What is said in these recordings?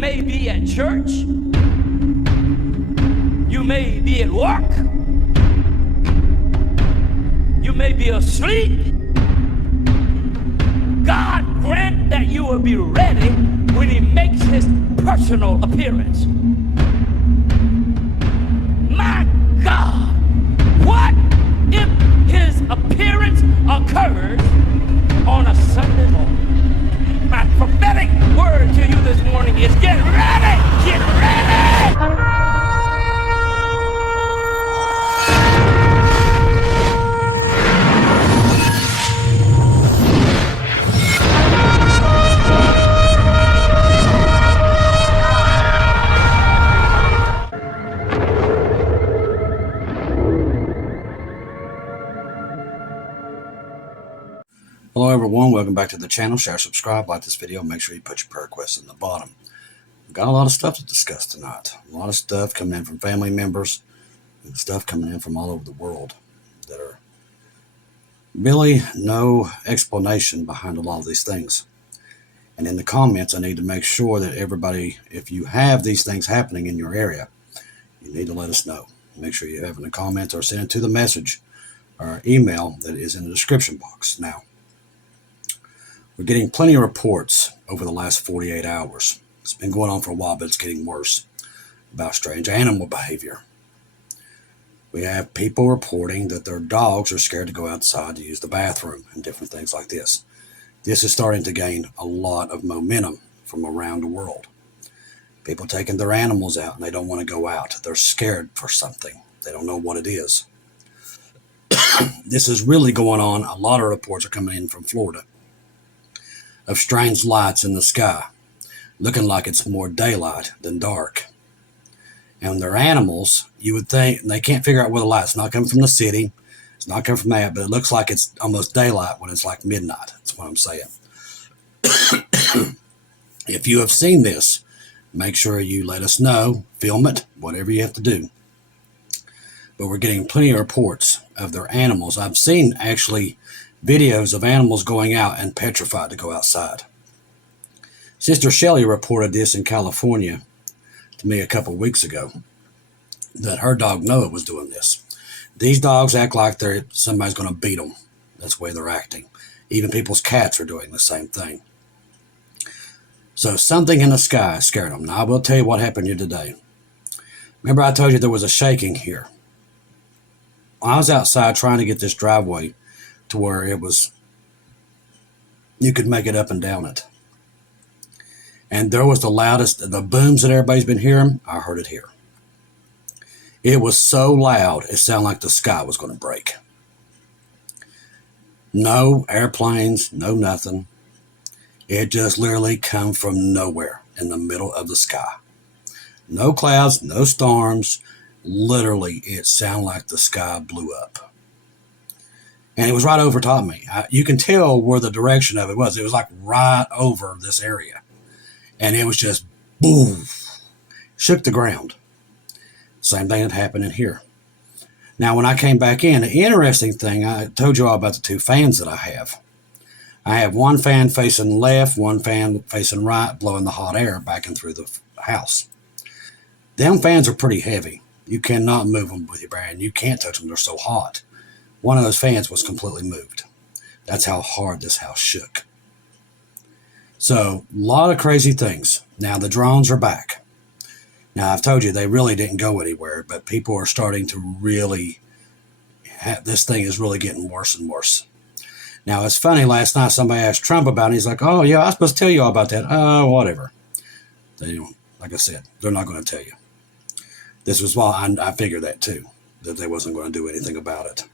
may be at church. You may be at work. You may be asleep. God grant that you will be ready when he makes his personal appearance. My God, what if his appearance occurs on a Sunday morning? My prophetic word to you this morning is get ready! Get ready! Hello everyone, welcome back to the channel. Share, subscribe, like this video, make sure you put your prayer requests in the bottom. We've got a lot of stuff to discuss tonight. A lot of stuff coming in from family members and stuff coming in from all over the world that are really no explanation behind a lot of these things. And in the comments, I need to make sure that everybody, if you have these things happening in your area, you need to let us know. Make sure you have in the comments or send it to the message or email that is in the description box. Now, we're getting plenty of reports over the last 48 hours. It's been going on for a while, but it's getting worse about strange animal behavior. We have people reporting that their dogs are scared to go outside to use the bathroom and different things like this. This is starting to gain a lot of momentum from around the world. People taking their animals out and they don't want to go out. They're scared for something. They don't know what it is. This is really going on. A lot of reports are coming in from Florida of strange lights in the sky, looking like it's more daylight than dark. And their animals, you would think, and they can't figure out where the light's not coming from the city, it's not coming from that, but it looks like it's almost daylight when it's like midnight. That's what I'm saying. If you have seen this, make sure you let us know, film it, whatever you have to do. But we're getting plenty of reports of their animals. I've seen actually videos of animals going out and petrified to go outside. Sister Shelley reported this in California to me a couple weeks ago, that her dog Noah was doing this. These dogs act like somebody's going to beat them. That's the way they're acting. Even people's cats are doing the same thing. So something in the sky scared them. Now I will tell you what happened here today. Remember I told you there was a shaking here. I was outside trying to get this driveway to where you could make it up and down it. And there was the loudest, the booms that everybody's been hearing, I heard it here. It was so loud, it sounded like the sky was going to break. No airplanes, no nothing. It just literally come from nowhere in the middle of the sky. No clouds, no storms. Literally, it sounded like the sky blew up. And it was right over top of me. You can tell where the direction of it was. It was like right over this area. And it was just boom, shook the ground. Same thing that happened in here. Now, when I came back in, the interesting thing, I told you all about the two fans that I have. I have one fan facing left, one fan facing right, blowing the hot air back and through the house. Them fans are pretty heavy. You cannot move them with your hand. You can't touch them. They're so hot. One of those fans was completely moved. That's how hard this house shook. So, a lot of crazy things. Now, the drones are back. Now, I've told you they really didn't go anywhere, but people are starting to really, this thing is really getting worse and worse. Now, it's funny, last night somebody asked Trump about it, and he's like, oh, yeah, I was supposed to tell you all about that. Oh, whatever. They don't, like I said, they're not going to tell you. This was why I figured that too, that they wasn't going to do anything about it.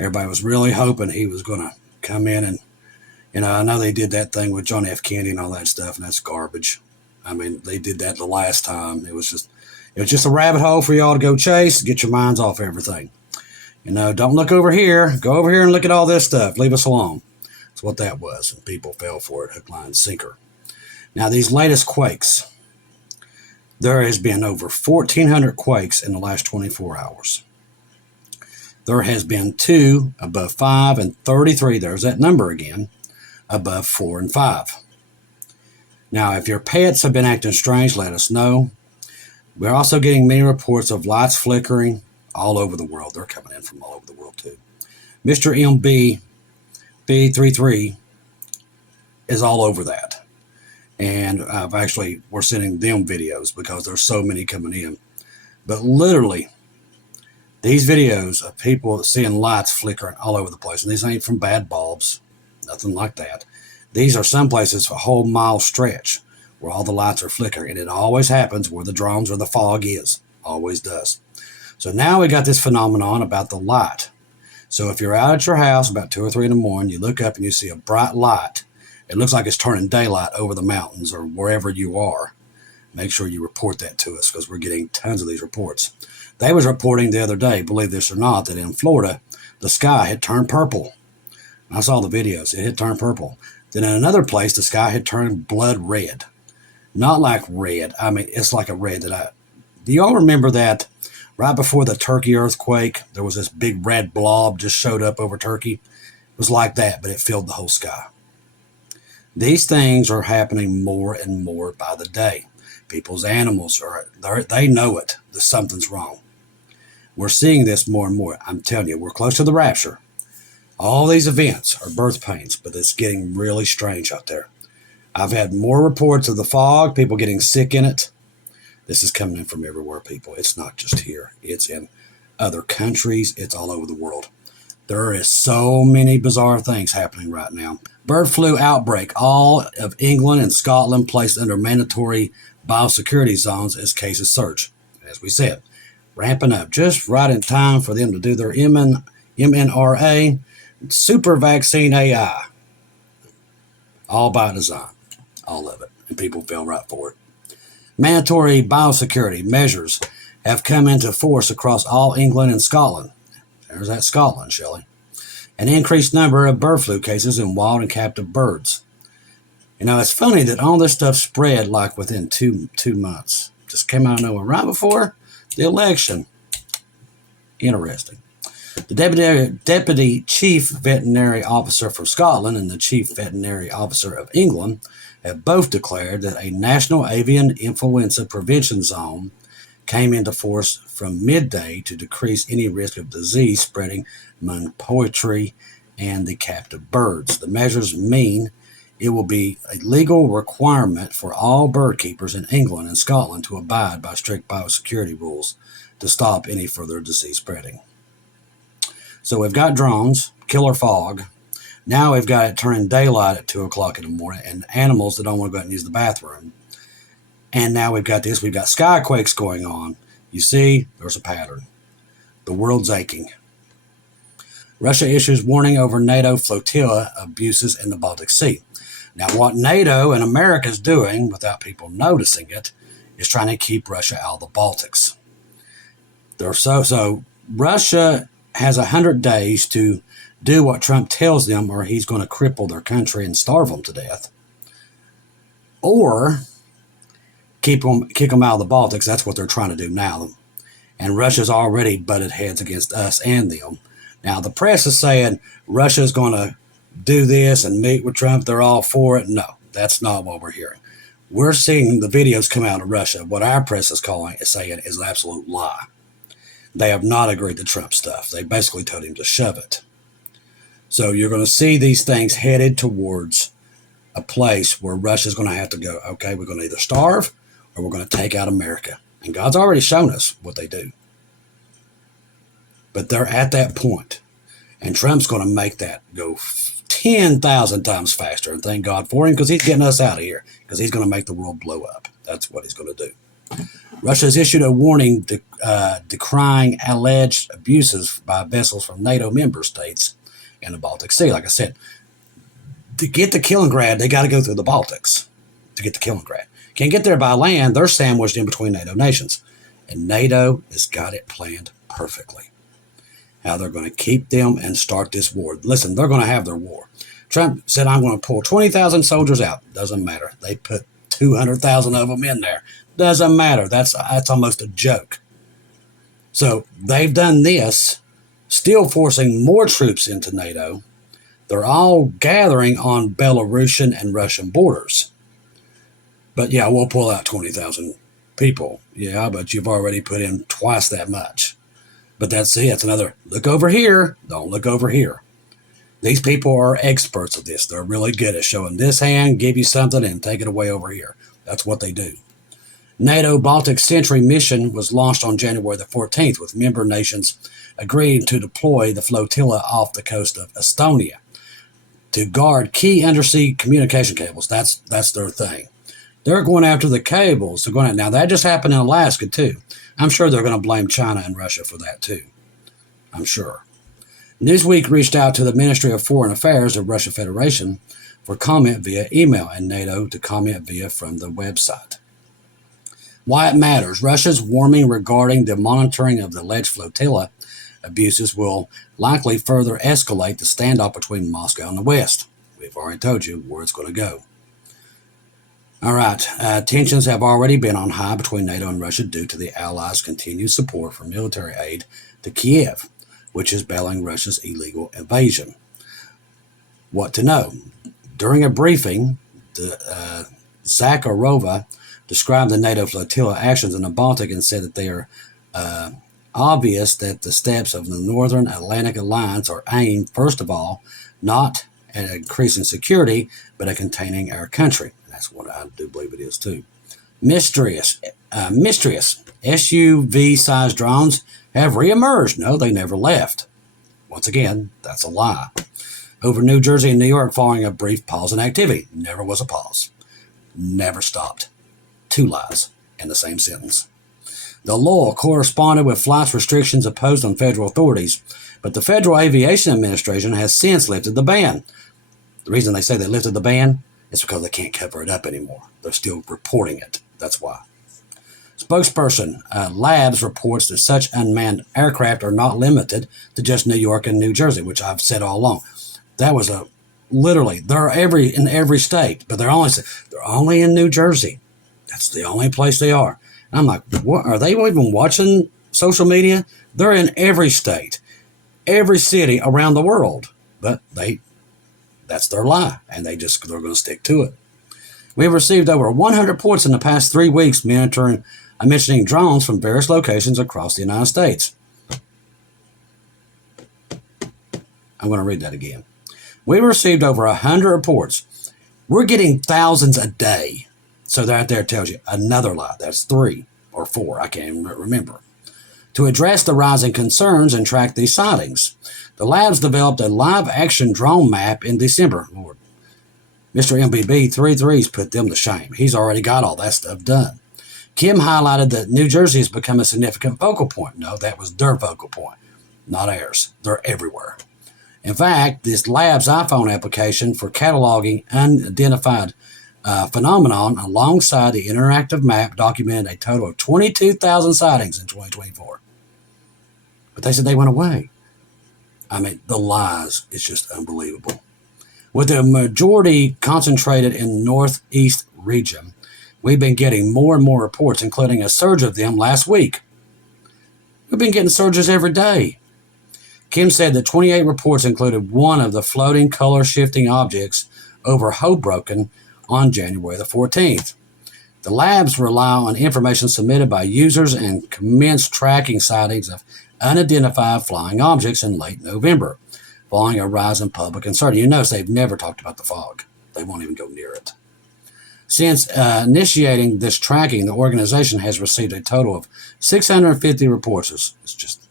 Everybody was really hoping he was going to come in and, I know they did that thing with John F. Kennedy and all that stuff, and that's garbage. I mean, they did that the last time. It was just a rabbit hole for y'all to go chase, get your minds off everything. Don't look over here. Go over here and look at all this stuff. Leave us alone. That's what that was, and people fell for it, hook, line, and sinker. Now, these latest quakes, there has been over 1,400 quakes in the last 24 hours. There has been 2 above 5 and 33, there's that number again, above 4 and 5. Now, if your pets have been acting strange, let us know. We're also getting many reports of lights flickering all over the world. They're coming in from all over the world too. Mr. MB B33 is all over that. And we're sending them videos because there's so many coming in. But literally, these videos of people seeing lights flickering all over the place. And these ain't from bad bulbs, nothing like that. These are some places a whole mile stretch where all the lights are flickering. And it always happens where the drones or the fog is. Always does. So now we got this phenomenon about the light. So if you're out at your house about 2 or 3 in the morning, you look up and you see a bright light. It looks like it's turning daylight over the mountains or wherever you are. Make sure you report that to us because we're getting tons of these reports. They was reporting the other day, believe this or not, that in Florida, the sky had turned purple. I saw the videos. It had turned purple. Then in another place, the sky had turned blood red. Not like red. I mean, it's like a red that do y'all remember that right before the Turkey earthquake, there was this big red blob just showed up over Turkey? It was like that, but it filled the whole sky. These things are happening more and more by the day. People's animals they know it, that something's wrong. We're seeing this more and more. I'm telling you, we're close to the rapture. All these events are birth pains, but it's getting really strange out there. I've had more reports of the fog, people getting sick in it. This is coming in from everywhere, people. It's not just here. It's in other countries. It's all over the world. There is so many bizarre things happening right now. Bird flu outbreak. All of England and Scotland placed under mandatory biosecurity zones as cases surge. As we said, ramping up just right in time for them to do their mRNA super vaccine AI. All by design. All of it. And people fell right for it. Mandatory biosecurity measures have come into force across all England and Scotland. There's that Scotland, Shelley. An increased number of bird flu cases in wild and captive birds. You know, it's funny that all this stuff spread like within two months. Just came out of nowhere right before the election. Interesting. The Deputy Chief Veterinary Officer for Scotland and the Chief Veterinary Officer of England have both declared that a national avian influenza prevention zone came into force from midday to decrease any risk of disease spreading among poultry and the captive birds. The measures mean it will be a legal requirement for all bird keepers in England and Scotland to abide by strict biosecurity rules to stop any further disease spreading. So we've got drones, killer fog. Now we've got it turning daylight at 2 o'clock in the morning and animals that don't want to go out and use the bathroom. And now we've got skyquakes going on. You see, there's a pattern. The world's aching. Russia issues warning over NATO flotilla abuses in the Baltic Sea. Now, what NATO and America is doing, without people noticing it, is trying to keep Russia out of the Baltics. So Russia has 100 days to do what Trump tells them, or he's going to cripple their country and starve them to death. Or kick them out of the Baltics. That's what they're trying to do now. And Russia's already butted heads against us and them. Now, the press is saying Russia's going to do this and meet with Trump. They're all for it. No, that's not what we're hearing. We're seeing the videos come out of Russia. What our press is saying is an absolute lie. They have not agreed to Trump stuff. They basically told him to shove it. So you're going to see these things headed towards a place where Russia's going to have to go, okay, we're going to either starve or we're going to take out America. And God's already shown us what they do. But they're at that point. And Trump's going to make that go 10,000 times faster. And thank God for him, because he's getting us out of here. Because he's going to make the world blow up. That's what he's going to do. Russia has issued a warning decrying alleged abuses by vessels from NATO member states in the Baltic Sea. Like I said, to get to Kaliningrad, they got to go through the Baltics to get to Kaliningrad. Can't get there by land. They're sandwiched in between NATO nations. And NATO has got it planned perfectly. How they're going to keep them and start this war. Listen, they're going to have their war. Trump said, I'm going to pull 20,000 soldiers out. Doesn't matter. They put 200,000 of them in there. Doesn't matter. That's almost a joke. So they've done this, still forcing more troops into NATO. They're all gathering on Belarusian and Russian borders. But yeah, we'll pull out 20,000 people. Yeah, but you've already put in twice that much. But that's another look over here. Don't look over here. These people are experts at this. They're really good at showing this hand, give you something, and take it away over here. That's what they do. NATO Baltic Sentry mission was launched on January the 14th, with member nations agreeing to deploy the flotilla off the coast of Estonia to guard key undersea communication cables. That's their thing. They're going after the cables. Now, that just happened in Alaska, too. I'm sure they're going to blame China and Russia for that, too. I'm sure. Newsweek reached out to the Ministry of Foreign Affairs of Russia Federation for comment via email and NATO to comment via from the website. Why it matters. Russia's warning regarding the monitoring of the alleged flotilla abuses will likely further escalate the standoff between Moscow and the West. We've already told you where it's going to go. All right. Tensions have already been on high between NATO and Russia due to the Allies' continued support for military aid to Kiev, which is bailing Russia's illegal invasion. What to know? During a briefing, Zakharova described the NATO flotilla actions in the Baltic and said that they are obvious that the steps of the Northern Atlantic Alliance are aimed, first of all, not at increasing security, but at containing our country. And that's what I do believe it is, too. Mysterious SUV-sized drones have reemerged. No, they never left. Once again, that's a lie. Over New Jersey and New York following a brief pause in activity. Never was a pause. Never stopped. Two lies in the same sentence. The law corresponded with flight restrictions imposed on federal authorities, but the Federal Aviation Administration has since lifted the ban. The reason they say they lifted the ban is because they can't cover it up anymore. They're still reporting it. That's why. Spokesperson Labs reports that such unmanned aircraft are not limited to just New York and New Jersey, which I've said all along. That was literally, they're in every state, but they're only in New Jersey. That's the only place they are. And I'm like, what, are they even watching social media? They're in every state, every city around the world, but that's their lie, and they're going to stick to it. We've received over 100 reports in the past 3 weeks mentioning drones from various locations across the United States. I'm going to read that again. We received over 100 reports. We're getting thousands a day. So that there tells you another lie. That's 3 or 4. I can't even remember. To address the rising concerns and track these sightings, the labs developed a live-action drone map in December. Lord, Mr. MBB33's put them to shame. He's already got all that stuff done. Kim highlighted that New Jersey has become a significant focal point. No, that was their focal point, not ours. They're everywhere. In fact, this lab's iPhone application for cataloging unidentified phenomenon alongside the interactive map documented a total of 22,000 sightings in 2024. But they said they went away. I mean, the lies, it's just unbelievable. With the majority concentrated in the Northeast region, we've been getting more and more reports, including a surge of them last week. We've been getting surges every day. Kim said that 28 reports included one of the floating color-shifting objects over Hoboken on January the 14th. The labs rely on information submitted by users and commenced tracking sightings of unidentified flying objects in late November, following a rise in public concern. You notice they've never talked about the fog. They won't even go near it. Since initiating this tracking, the organization has received a total of 650 reports. It's just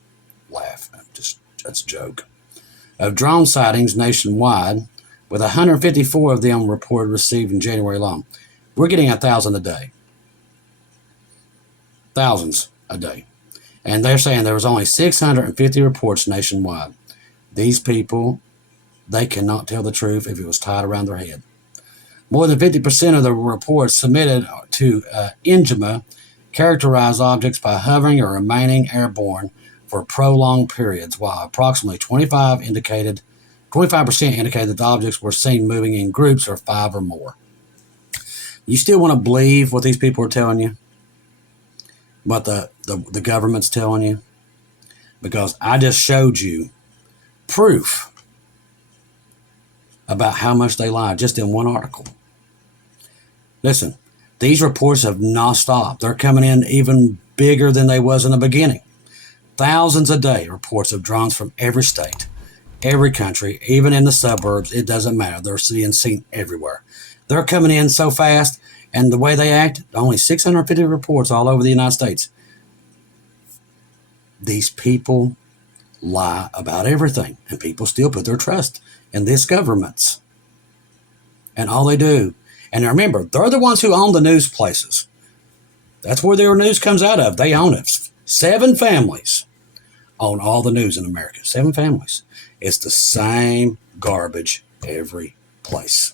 laugh. That's a joke. Of drone sightings nationwide, with 154 of them reported received in January alone. We're getting 1,000 a day. Thousands a day. And they're saying there was only 650 reports nationwide. These people, they cannot tell the truth if it was tied around their head. More than 50% of the reports submitted to INGMA characterize objects by hovering or remaining airborne for prolonged periods, while approximately 25% indicated that the objects were seen moving in groups or 5 or more. You still want to believe what these people are telling you? What the government's telling you? Because I just showed you proof about how much they lied just in one article. Listen, These reports have not stopped. They're coming in even bigger than they was in the beginning. Thousands a day reports of drones from every state, every country, even in the suburbs. It doesn't matter. They're being seen everywhere. They're coming in so fast, and the way they act, only 650 reports all over the United States. These people lie about everything, and people still put their trust in these governments. And all they do, and remember, they're the ones who own the news places. That's where their news comes out of. They own it. 7 families own all the news in America. 7 families. It's the same garbage every place.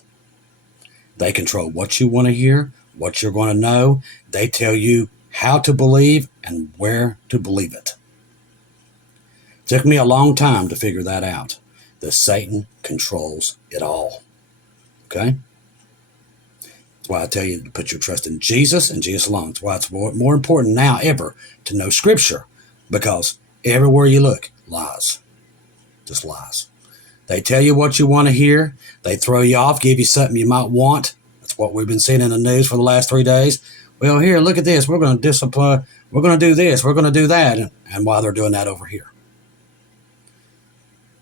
They control what you want to hear, what you're going to know. They tell you how to believe and where to believe it. Took me a long time to figure that out. That Satan controls it all. Okay? That's why I tell you to put your trust in Jesus and Jesus alone. That's why it's more important now ever to know Scripture, because everywhere you look, lies. Just lies. They tell you what you want to hear. They throw you off, give you something you might want. That's what we've been seeing in the news for the last 3 days. Well, here, look at this. We're going to discipline. We're going to do this. We're going to do that. And while they're doing that over here.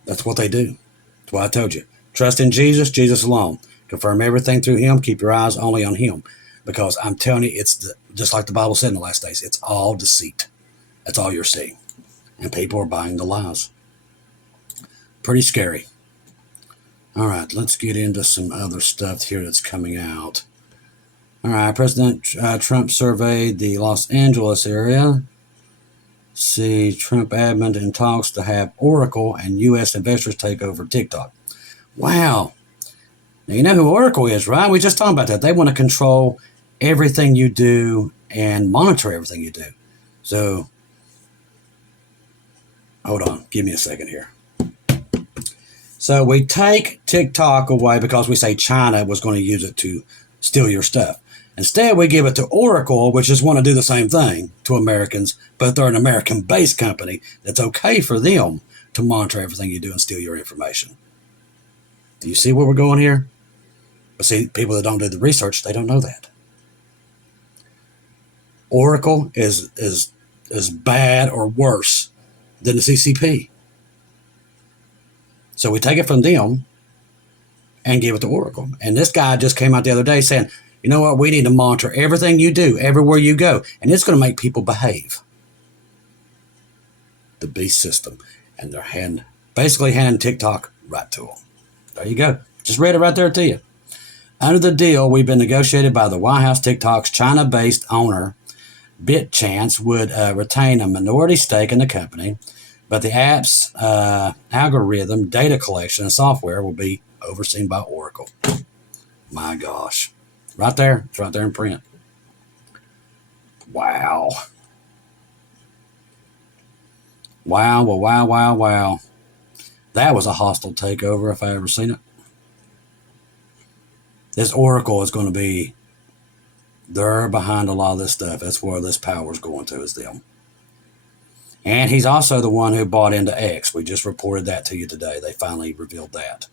That's what they do. That's why I told you. Trust in Jesus, Jesus alone. Confirm everything through him. Keep your eyes only on him. Because I'm telling you, it's just like the Bible said in the last days. It's all deceit. That's all you're seeing. And people are buying the lies. Pretty scary. All right, let's get into some other stuff here that's coming out. All right, President Trump surveyed the Los Angeles area. See, Trump admin in talks to have Oracle and U.S. investors take over TikTok. Wow. Now, you know who Oracle is, right? We just talked about that. They want to control everything you do and monitor everything you do. So, hold on. Give me a second here. So we take TikTok away because we say China was going to use it to steal your stuff. Instead, we give it to Oracle, which just want to do the same thing to Americans, but they're an American-based company that's okay for them to monitor everything you do and steal your information. Do you see where we're going here? But see, people that don't do the research, they don't know that. Oracle is bad or worse than the CCP. So we take it from them and give it to Oracle. And this guy just came out the other day saying, you know what, we need to monitor everything you do, everywhere you go. And it's going to make people behave. The beast system. And they're basically handing TikTok right to them. There you go. Just read it right there to you. Under the deal, we've been negotiated by the White House. TikTok's China-based owner, BitChance, would retain a minority stake in the company, but the app's algorithm, data collection, and software will be overseen by Oracle. My gosh. Right there. It's right there in print. Wow. Wow, well, wow, wow, wow. That was a hostile takeover if I ever seen it. This Oracle is going to be, they're behind a lot of this stuff. That's where this power is going to, is them. And he's also the one who bought into X. We just reported that to you today. They finally revealed that.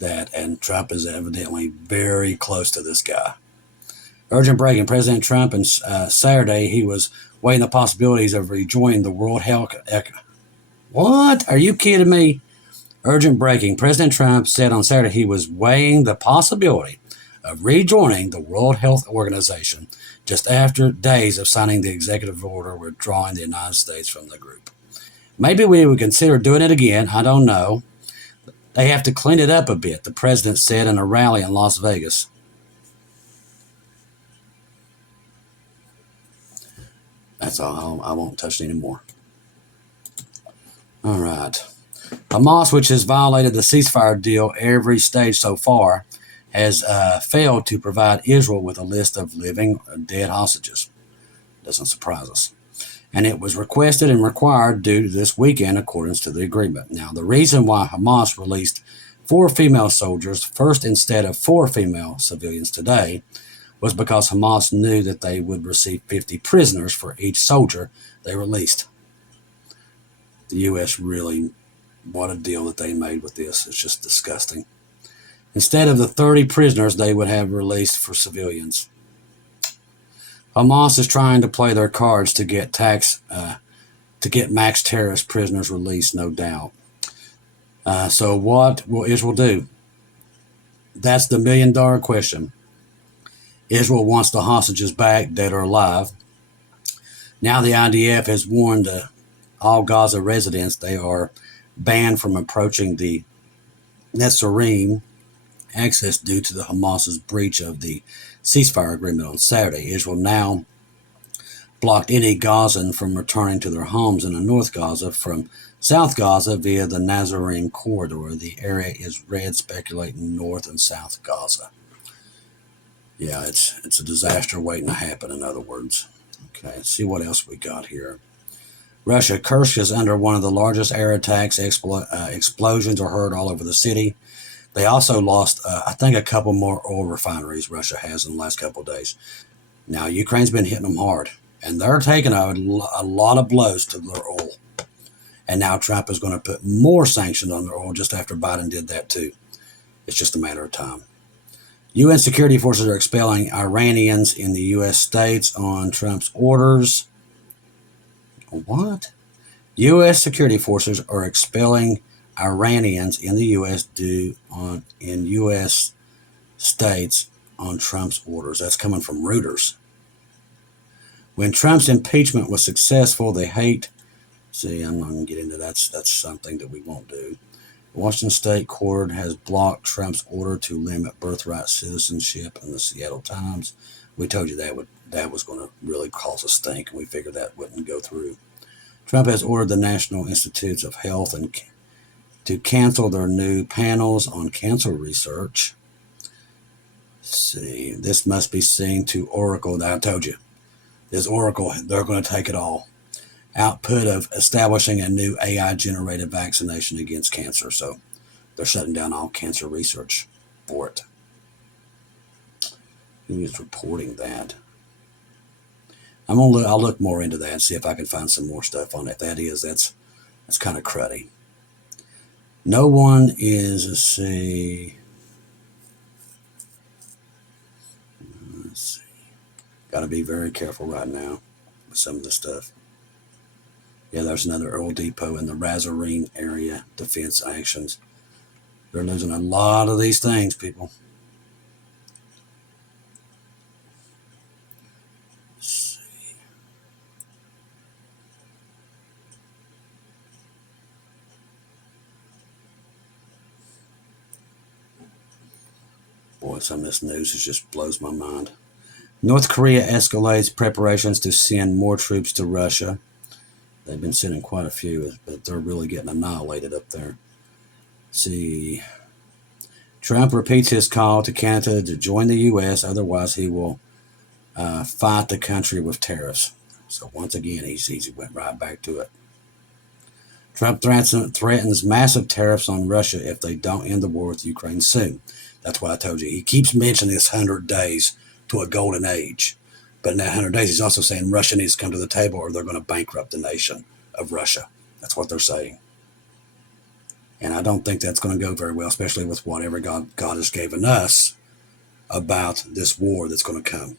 And Trump is evidently very close to this guy. Urgent breaking. President Trump, and Saturday, he was weighing the possibilities of rejoining the World Health. What? Are you kidding me? Urgent breaking. President Trump said on Saturday he was weighing the possibility of rejoining the World Health Organization just after days of signing the executive order withdrawing the United States from the group. Maybe we would consider doing it again. I don't know. They have to clean it up a bit, the president said in a rally in Las Vegas. That's all. I won't touch it anymore. All right. Hamas, which has violated the ceasefire deal every stage so far, has failed to provide Israel with a list of living or dead hostages. Doesn't surprise us. And it was requested and required due to this weekend, according to the agreement. Now, the reason why Hamas released 4 female soldiers first instead of 4 female civilians today was because Hamas knew that they would receive 50 prisoners for each soldier they released. The U.S. really, what a deal that they made with this. It's just disgusting. Instead of the 30 prisoners they would have released for civilians. Hamas is trying to play their cards to get max terrorist prisoners released, no doubt. So what will Israel do? That's the million-dollar question. Israel wants the hostages back, dead or alive. Now the IDF has warned all Gaza residents they are banned from approaching the Netzarim access due to the Hamas's breach of the ceasefire agreement on Saturday. Israel now blocked any Gazan from returning to their homes in the North Gaza from South Gaza via the Netzarim corridor. The area is red, speculating North and South Gaza. Yeah, it's a disaster waiting to happen, in other words. Okay, let's see what else we got here. Russia, Kursk is under one of the largest air attacks. Explosions are heard all over the city. They also lost, I think, a couple more oil refineries Russia has in the last couple of days. Now, Ukraine's been hitting them hard, and they're taking a lot of blows to their oil. And now Trump is going to put more sanctions on their oil just after Biden did that too. It's just a matter of time. UN security forces are expelling Iranians in the U.S. states on Trump's orders. What? U.S. security forces are expelling Iranians in the U.S. in U.S. states on Trump's orders. That's coming from Reuters. When Trump's impeachment was successful, they hate. See, I'm not going to get into that. That's something that we won't do. The Washington State Court has blocked Trump's order to limit birthright citizenship in the Seattle Times. We told you that was going to really cause a stink, and we figured that wouldn't go through. Trump has ordered the National Institutes of Health to cancel their new panels on cancer research. Let's see, this must be seen to Oracle. I told you, this Oracle, they're going to take it all. Output of establishing a new AI-generated vaccination against cancer. So they're shutting down all cancer research for it. Who is reporting that? I'll look more into that and see if I can find some more stuff on it. That's kind of cruddy. No one is, let's see. Got to be very careful right now with some of the stuff. Yeah, there's another oil depot in the Razarine area. Defense actions. They're losing a lot of these things, people. Let's see. Boy, some of this news just blows my mind. North Korea escalates preparations to send more troops to Russia. They've been sending quite a few, but they're really getting annihilated up there. Let's see. Trump repeats his call to Canada to join the U.S., otherwise he will fight the country with tariffs. So once again, he went right back to it. Trump threatens massive tariffs on Russia if they don't end the war with Ukraine soon. That's what I told you. He keeps mentioning this 100 days to a golden age. But in that 100 days, he's also saying Russia needs to come to the table or they're going to bankrupt the nation of Russia. That's what they're saying. And I don't think that's going to go very well, especially with whatever God has given us about this war that's going to come.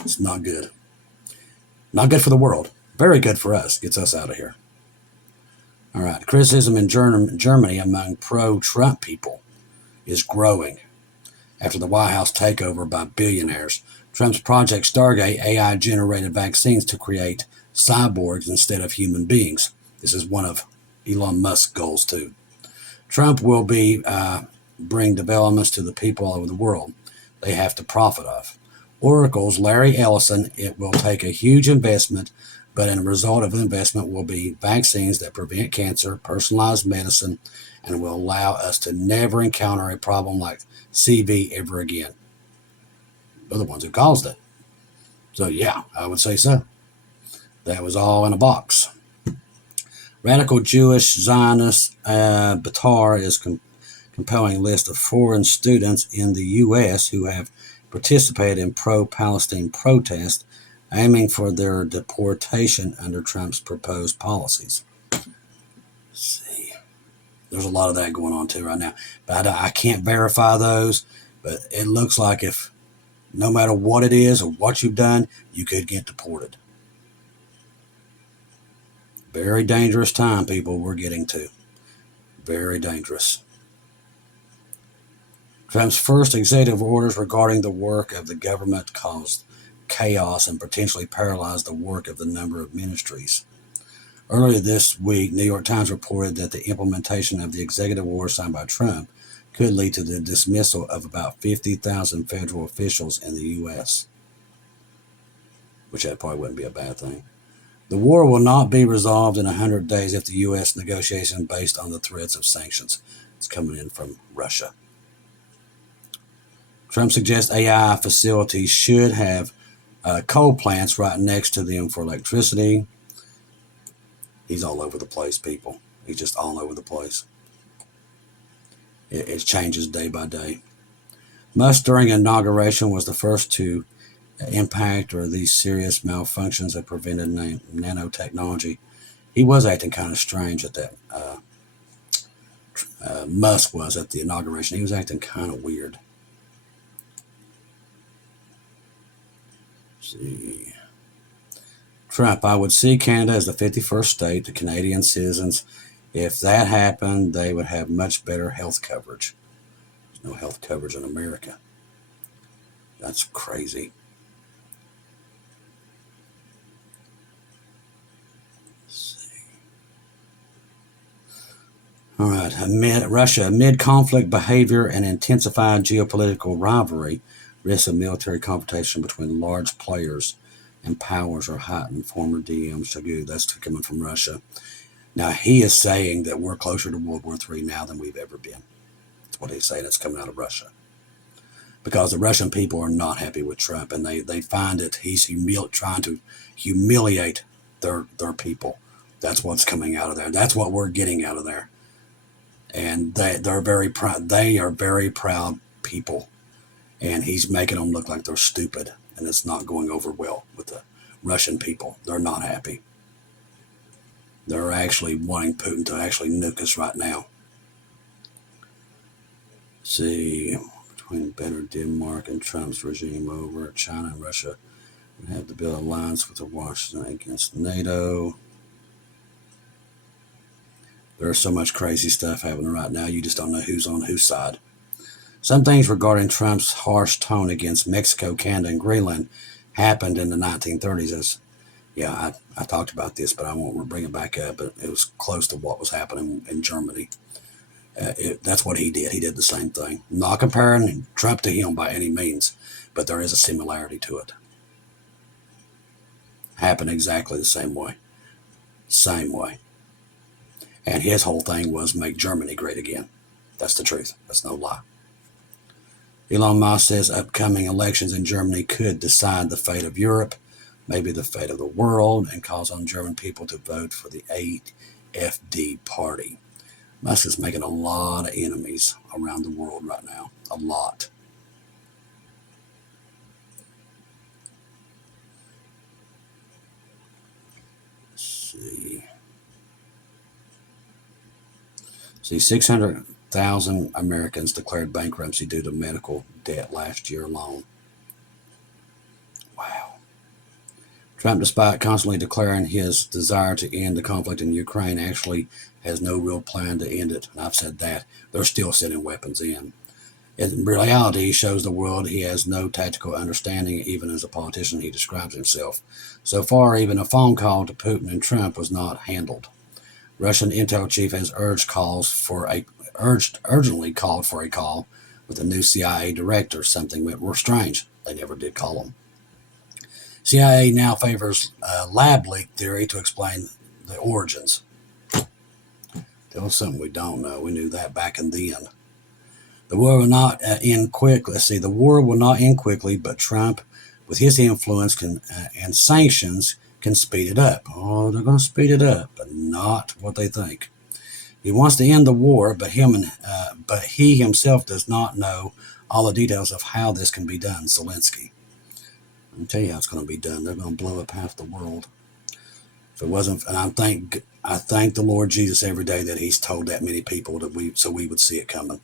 It's not good. Not good for the world. Very good for us. Gets us out of here. All right. Criticism in Germany among pro-Trump people is growing after the White House takeover by billionaires. Trump's Project Stargate AI-generated vaccines to create cyborgs instead of human beings. This is one of Elon Musk's goals too. Trump will bring developments to the people all over the world they have to profit of. Oracle's Larry Ellison, it will take a huge investment, but in a result of the investment will be vaccines that prevent cancer, personalized medicine, and will allow us to never encounter a problem like CV ever again. They're the ones who caused it. So yeah, I would say so. That was all in a box. Radical Jewish Zionist Batar is compelling list of foreign students in the U.S. who have participated in pro-Palestine protests, aiming for their deportation under Trump's proposed policies. Let's see. There's a lot of that going on too right now. But I can't verify those. But it looks like if No matter what it is or what you've done, you could get deported. Very dangerous time, people, we're getting to. Very dangerous. Trump's first executive orders regarding the work of the government caused chaos and potentially paralyzed the work of the number of ministries. Earlier this week, New York Times reported that the implementation of the executive order signed by Trump could lead to the dismissal of about 50,000 federal officials in the U.S., which that probably wouldn't be a bad thing. The war will not be resolved in 100 days if the U.S. negotiation based on the threats of sanctions. It's coming in from Russia. Trump suggests AI facilities should have coal plants right next to them for electricity. He's all over the place, people. He's just all over the place. It changes day by day. Musk, during inauguration, was the first to impact or these serious malfunctions that prevented nanotechnology. He was acting kind of strange at that. Musk was at the inauguration. He was acting kind of weird. Let's see. Trump, I would see Canada as the 51st state to Canadian citizens. If that happened, they would have much better health coverage. There's no health coverage in America. That's crazy. Let's see. All right. Russia, amid conflict behavior and intensified geopolitical rivalry, risks of military confrontation between large players and powers are heightened. Former DM Shoigu, that's coming from Russia. Now, he is saying that we're closer to World War III now than we've ever been. That's what he's saying. It's coming out of Russia. Because the Russian people are not happy with Trump, and they find that he's trying to humiliate their people. That's what's coming out of there. That's what we're getting out of there. And they're very proud. They are very proud people. And he's making them look like they're stupid. And it's not going over well with the Russian people. They're not happy. They're actually wanting Putin to actually nuke us right now. Let's see, between better Denmark and Trump's regime over China and Russia, we have to build an alliance with Washington against NATO. There's so much crazy stuff happening right now. You just don't know who's on whose side. Some things regarding Trump's harsh tone against Mexico, Canada, and Greenland happened in the 1930s. I talked about this, but I won't bring it back up. But it was close to what was happening in Germany. That's what he did. He did the same thing. I'm not comparing Trump to him by any means, but there is a similarity to it. Happened exactly the same way. Same way. And his whole thing was make Germany great again. That's the truth. That's no lie. Elon Musk says upcoming elections in Germany could decide the fate of Europe, maybe the fate of the world, and calls on German people to vote for the AfD party. Musk is making a lot of enemies around the world right now. A lot. Let's see. 600,000 Americans declared bankruptcy due to medical debt last year alone. Wow. Trump, despite constantly declaring his desire to end the conflict in Ukraine, actually has no real plan to end it. And I've said that. They're still sending weapons in. In reality, he shows the world he has no tactical understanding, even as a politician he describes himself. So far, even a phone call to Putin and Trump was not handled. Russian intel chief has urgently called for a call with the new CIA director. Something went strange. They never did call him. CIA now favors lab leak theory to explain the origins. That was something we don't know. We knew that back in then. The war will not end quickly. The war will not end quickly, but Trump, with his influence and sanctions, can speed it up. Oh, they're going to speed it up, but not what they think. He wants to end the war, but he himself does not know all the details of how this can be done. Zelensky. I can tell you how it's going to be done. They're going to blow up half the world. If it wasn't, and I thank the Lord Jesus every day that He's told that many people so we would see it coming.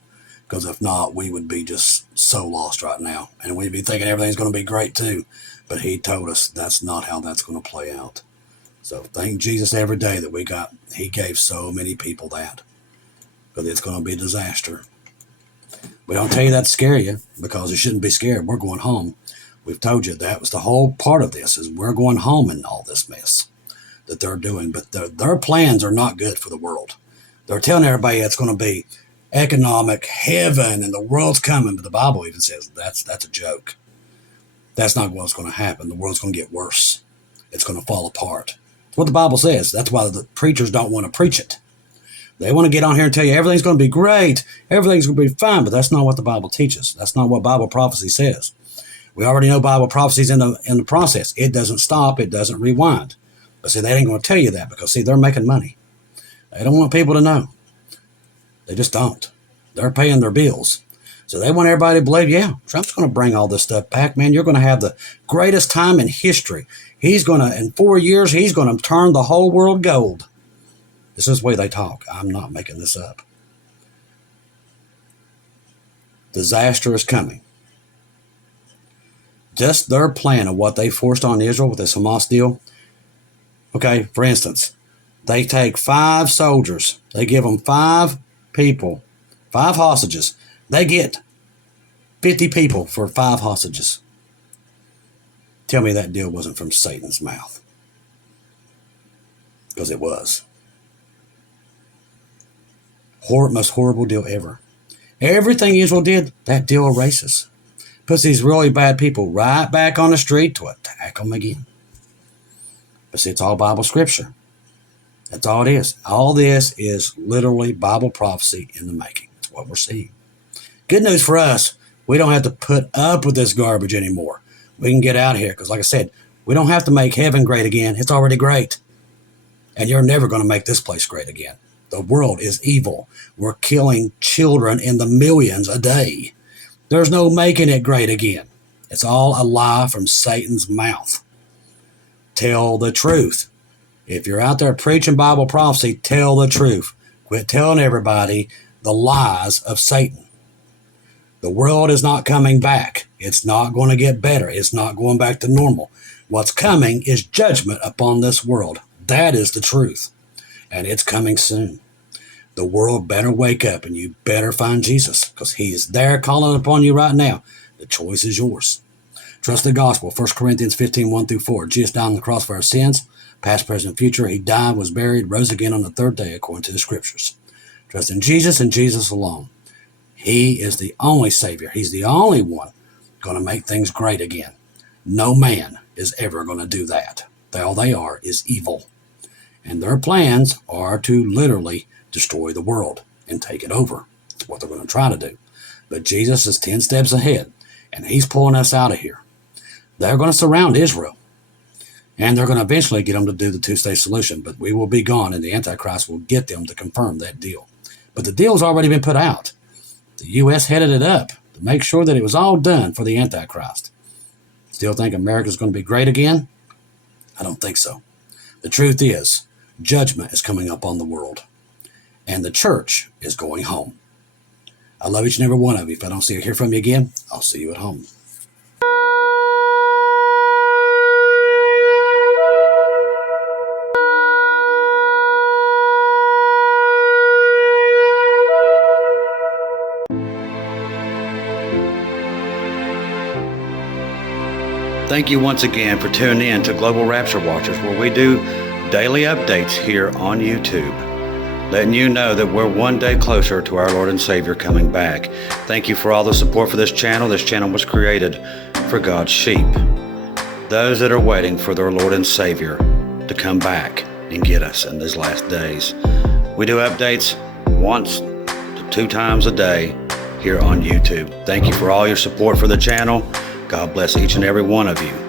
Because if not, we would be just so lost right now. And we'd be thinking everything's going to be great too. But he told us that's not how that's going to play out. So thank Jesus every day that he gave so many people that. Because it's going to be a disaster. We don't tell you that to scare you, because you shouldn't be scared. We're going home. We've told you that was the whole part of this, is we're going home in all this mess that they're doing. But their plans are not good for the world. They're telling everybody it's going to be economic heaven and the world's coming. But the Bible even says that's a joke. That's not what's going to happen. The world's going to get worse. It's going to fall apart. That's what the Bible says. That's why the preachers don't want to preach it. They want to get on here and tell you everything's going to be great. Everything's going to be fine. But that's not what the Bible teaches. That's not what Bible prophecy says. We already know Bible prophecy's in the process. It doesn't stop. It doesn't rewind. But see, they ain't going to tell you that, because see, they're making money. They don't want people to know. They just don't. They're paying their bills. So they want everybody to believe, yeah, Trump's going to bring all this stuff back, man. You're going to have the greatest time in history. In 4 years, he's going to turn the whole world gold. This is the way they talk. I'm not making this up. Disaster is coming. Just their plan of what they forced on Israel with this Hamas deal. Okay, for instance, they take 5 soldiers. They give them 5 people, 5 hostages. They get 50 people for 5 hostages. Tell me that deal wasn't from Satan's mouth. Because it was. Most horrible deal ever. Everything Israel did, that deal erases. Puts these really bad people right back on the street to attack them again. But see, it's all Bible scripture. That's all it is. All this is literally Bible prophecy in the making. That's what we're seeing. Good news for us, we don't have to put up with this garbage anymore. We can get out of here, because like I said, we don't have to make heaven great again. It's already great. And you're never going to make this place great again. The world is evil. We're killing children in the millions a day. There's no making it great again. It's all a lie from Satan's mouth. Tell the truth. If you're out there preaching Bible prophecy, tell the truth. Quit telling everybody the lies of Satan. The world is not coming back. It's not going to get better. It's not going back to normal. What's coming is judgment upon this world. That is the truth. And it's coming soon. The world better wake up, and you better find Jesus, because he is there calling upon you right now. The choice is yours. Trust the gospel. 1 Corinthians 15, 1-4. Jesus died on the cross for our sins, past, present, future. He died, was buried, rose again on the 3rd day, according to the scriptures. Trust in Jesus and Jesus alone. He is the only Savior. He's the only one going to make things great again. No man is ever going to do that. All they are is evil. And their plans are to literally destroy the world and take it over. That's what they're going to try to do. But Jesus is 10 steps ahead, and he's pulling us out of here. They're going to surround Israel, and they're going to eventually get them to do the 2-state solution. But we will be gone, and the Antichrist will get them to confirm that deal. But the deal's already been put out. The U.S. headed it up to make sure that it was all done for the Antichrist. Still think America's going to be great again? I don't think so. The truth is, judgment is coming up on the world, and the church is going home. I love each and every one of you. If I don't see or hear from you again, I'll see you at home. Thank you once again for tuning in to Global Rapture Watchers, where we do daily updates here on YouTube, letting you know that we're one day closer to our Lord and Savior coming back. Thank you for all the support for this channel. This channel was created for God's sheep, those that are waiting for their Lord and Savior to come back and get us in these last days. We do updates once to 2 times a day here on YouTube. Thank you for all your support for the channel. God bless each and every one of you.